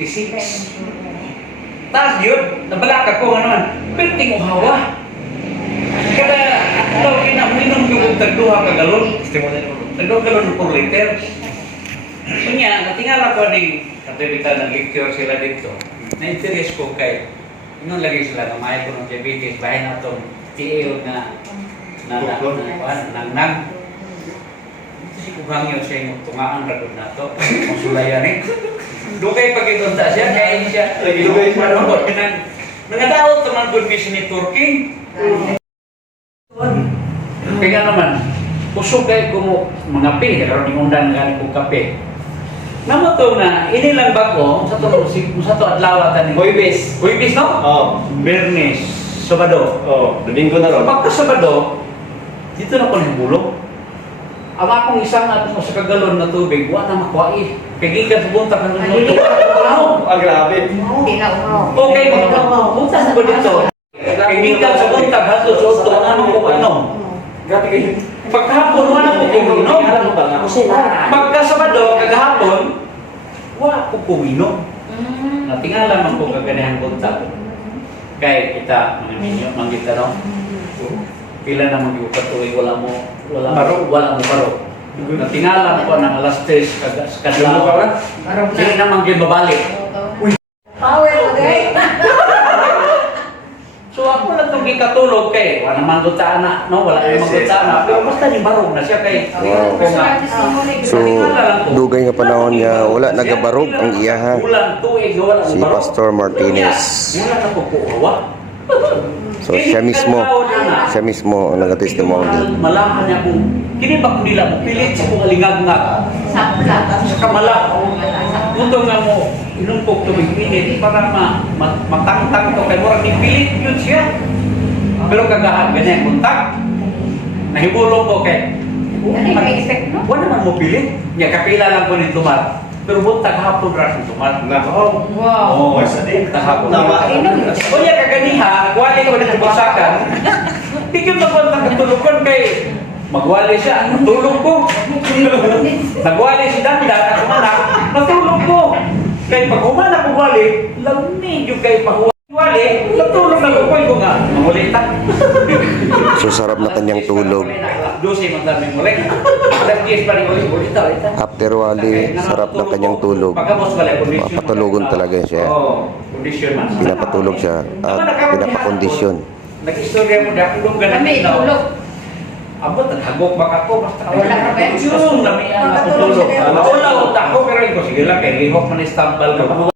Isip. Tapos yun, nabalak ako nga naman, pero tingo hawa. Kada, daw kinaminom yung tagduha ka galon. Tagduha galon per liter. Kunya, natingala ko ni katibitan ng lecture sila dito. Na-interest ko kay, inong lagi sila na may ko ng diabetes, bahay na itong tiyo na na na na nang nang si kuhangyo siya yung tungaan ra gud nato masulayan eh dugay pagitunta siya kay siya Dugay siya, ano nang nangadaot teman gud bis ni Turkey kaya naman usog kay kumo mga pi karon ni undan nga ko kape Namo to na ini lang ba ko sa to si sa to adlaw ta ni Huwebes. Huwebes no? Oh. Bernes, Sabado. Oh, domingo na ron. Pagka Sabado, dito na ko nahibulong. Ang akong isang ato sa kagalon na tubig, wa na makwai. Kaya gikan sa bunta ka nung luto. Ah, grabe. Okay, bunta sa ko dito. Kaya gikan sa bunta, hato sa uto, ano ko ano. Grabe kayo. Pagkahapon, wala ko kuminom. Ano ba nga? Pagka Sabado, kagahapon, wa ko kuminom. Natingala man ko kaganahan bunta. Kaya kita, mga ninyo, manggita no? Pila na mag katuloy, wala mo, wala mo, Baro. wala mo baro. Natingala ko ng alas 3 kada kadlaw. nga? Hindi naman gyud babalik. So ako na itong gikatulog kay, wala naman duta na, no? Wala Yes, yes. duta na. Pero basta ni barong na siya kay, Wow. So, dugay nga panahon nga wala nagabarog ang iyaha. Wala Si barog. Pastor Martinez. Mula na po kuwa. So, siya mismo, siya mismo ang nagatestimony. Malaman niya kung, kini ba kung nila mo, pilit sa kong alingag-ngag. Sa kamala. Mundo nga mo, inumpok tubig init para ma, ma matangtang to kay murag ni pilit yun siya. Pero kagahan ganyan kontak. Nahibulong ko kay Wala naman mo pilit. Nya kapila lang ko ni tumar. Pero buntag hapon ra si tumar. Nako. Oo, Oh, sa din. Tahapon. Tama. O niya kaganiha, nagwali ko na sa busakan. Di ko napunta katulugan kay magwali siya. Natulog ko. Nagwali si Danda, at umanak, natulog ko. Kay pag umanak ko wali, lamig yung kay pag wali, natulog na ko ko nga. Mangulitan. So, sarap na kanyang tulog. After wali, sarap ng kanyang tulog. Wala. Papatulugon talaga siya. Oo, condition man. Pinapatulog siya at pinapakondisyon. Nag-istorya mo na kulong ganun. Kami, tulog. Abot, naghagok baka ko. Basta Wala ka ba? Yung, lami ang Makatulog natutulog. siya. Wala ko tako, pero ikaw, sige lang, kay lihok man istambal ka.